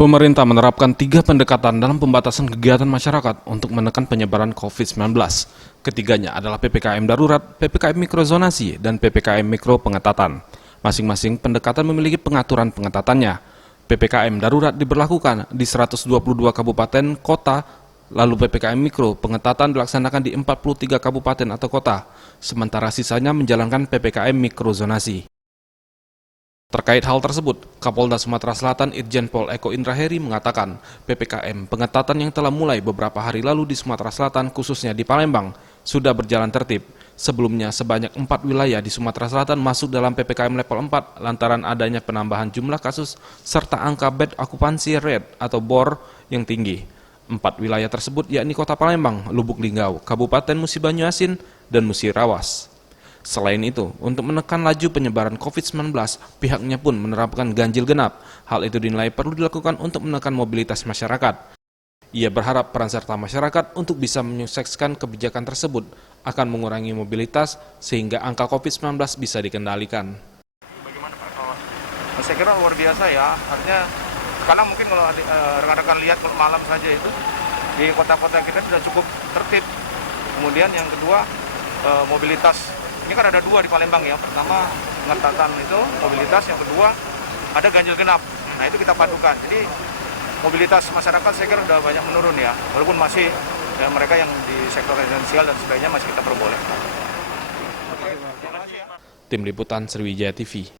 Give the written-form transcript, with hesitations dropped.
Pemerintah menerapkan 3 pendekatan dalam pembatasan kegiatan masyarakat untuk menekan penyebaran COVID-19. Ketiganya adalah PPKM darurat, PPKM mikrozonasi, dan PPKM mikro pengetatan. Masing-masing pendekatan memiliki pengaturan pengetatannya. PPKM darurat diberlakukan di 122 kabupaten kota, lalu PPKM mikro pengetatan dilaksanakan di 43 kabupaten atau kota, sementara sisanya menjalankan PPKM mikrozonasi. Terkait hal tersebut, Kapolda Sumatera Selatan Irjen Pol Eko Indraheri mengatakan PPKM pengetatan yang telah mulai beberapa hari lalu di Sumatera Selatan khususnya di Palembang sudah berjalan tertib. Sebelumnya sebanyak 4 wilayah di Sumatera Selatan masuk dalam PPKM level 4 lantaran adanya penambahan jumlah kasus serta angka bed occupancy rate atau BOR yang tinggi. 4 wilayah tersebut yakni Kota Palembang, Lubuk Linggau, Kabupaten Musi Banyuasin, dan Musi Rawas. Selain itu, untuk menekan laju penyebaran COVID-19, pihaknya pun menerapkan ganjil genap. Hal itu dinilai perlu dilakukan untuk menekan mobilitas masyarakat. Ia berharap peran serta masyarakat untuk bisa menyukseskan kebijakan tersebut akan mengurangi mobilitas sehingga angka COVID-19 bisa dikendalikan. Bagaimana Pak? Saya kira luar biasa ya, artinya sekarang mungkin kalau rekan-rekan lihat kalau malam saja itu di kota-kota kita sudah cukup tertib. Kemudian yang kedua mobilitas. Ini kan ada 2 di Palembang ya. Pertama pengetatan itu mobilitas, yang kedua ada ganjil genap. Nah itu kita padukan. Jadi mobilitas masyarakat saya kira sudah banyak menurun ya. Walaupun masih ya, mereka yang di sektor residensial dan sebagainya masih kita perbolehkan. Tim Liputan Sriwijaya TV.